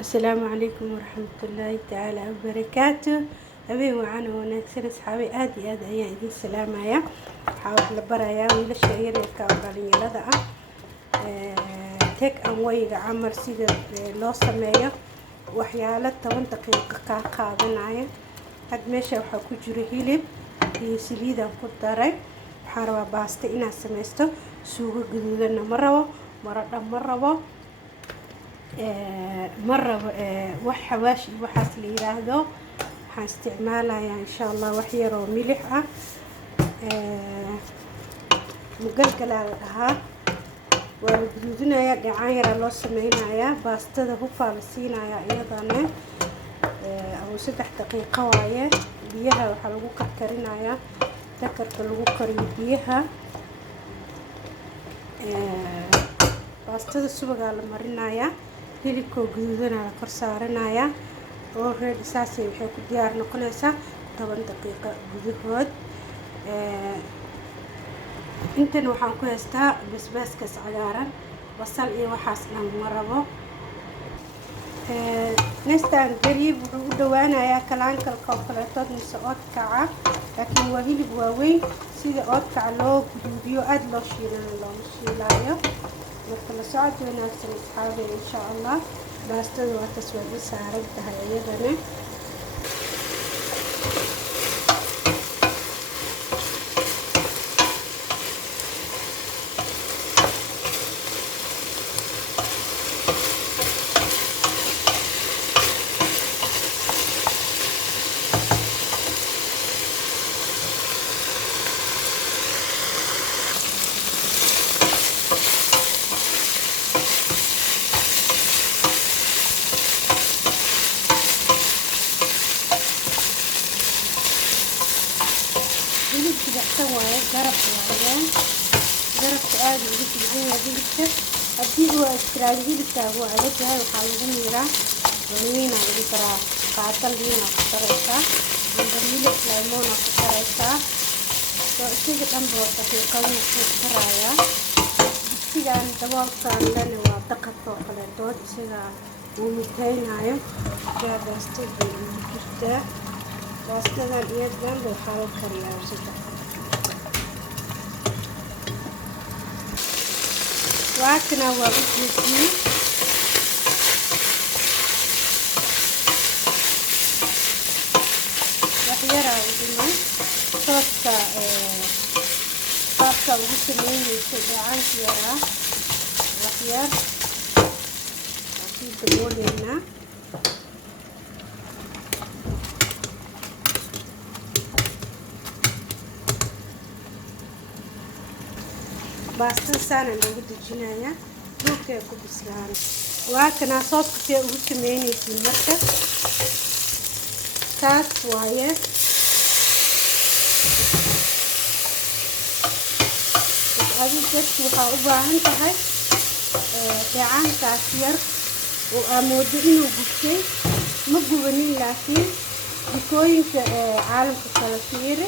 السلام عليكم ورحمة الله تعالى وبركاته. habeen wacan oo wanaagsan asxaabay aad iyo aad ayaan idin salaamaya. Waxaa wax la barayaa wiilasha yaryarka oo dhalinyarada ah take away-ga camal sida loo sameeyo waxyaalo 10 daqiiqo ka qaadanaya. had meesha waxaa ku jira hilib iyo saliid aan ku daray. waxaan rabaa baasto inaan sameysto. suugo gaduudan ma rabo, maradha ma rabo, wax xawaash iyo waxaas la yiraahdo. waxaan isticmaalayaa insha Allah wax yar oo milix ah, mugalgala la dhahaa. waa la gaduudinayaa, gacan yar loo sameynayaa. baastada hufaa la siinayaa iyadana oo 3 daqiiqo waaye. biyaha waxaa lagu karkarinayaa, dakarka lagu kariyo biyaha. baastada subaga la marinayaa, hilibka gaduudan la kor saaranayaa. oo reed saasi waxay ku diyaar noqonaysaa 10 daqiiqo gudahood. intan waxaan ku haystaa basbaaska cagaaran, basal iyo waxaas dhan ma rabo. nestaan gariib wuxuu u dhawaanayaa kalaankalka oo kaleetood mise oodkaca, laakiin waa hilib waaweyn. sida oodkaca loo guduudiyo aad loo shiilana looma shiilaayo. marka la socod wanaagsan asxaabay insha Allah. baastada waa taswada saaran tahay iyadana. hilibka baxsan waaye, garab waaye. garabka aad ugu fiican yahay hilibka. haddii uu iskiraali hilibkaagu waa adag yahay, waxaa lagu miiraa liina lagu daraa. qaada liina ku daraysaa, milix lemon ku daraysaa. soo isaga dhanba daqiiqadii ku darayaa. digsigan daboolkan lana waa daqadka oo kaleetood isaga uu mutaynayo. baastada ugu jirtaa. baastadan iyadan waxaa la kariyaa 3 daqiiqo. waakana waa u jeediyey. wax yaraa u dhimay sooska qaabka ugu sameynaysa gacanka yaraa. wax yar waa sii dabooleynaa. baastada saana lagu dejinayaa, dhulkay ku bislaan. waa kana sooska si ugu sameynaysiin marka taas waaye. adiga dadku waxaa u baahan tahay gacankaas yar oo amoodo inuu gubtay. ma gubanin, laakiin jikooyinka caalamka kala fiiri.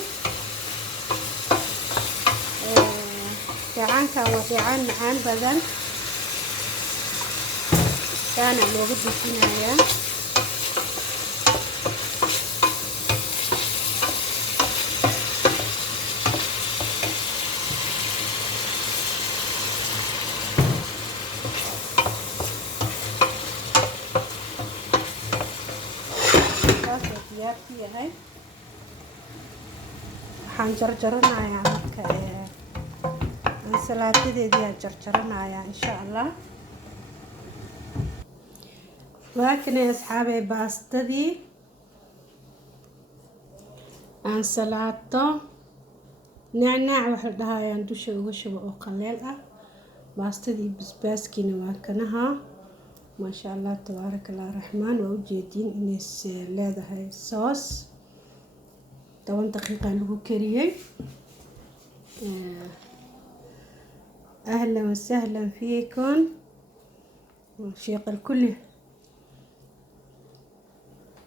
gacanka waa gacan macaan badan. saana loogu dejinayaa. saas oo diyaarku yahay. waxaan jarjaranayaa marka salaatadeedii aan jarjaranayaa insha Allah. waa kana asxaabay baastadii aan salaato nacnac waxa dhahayaan dusha uga shubo oo qaleel ah. baastadii basbaaskiina waa kanaha maasha Allah tabarakallah rahmaan. waa u jeedin inay leedahay soos. 10 daqiiqo lagu kariyay. أهلا وسهلا فيكم. شيق الكل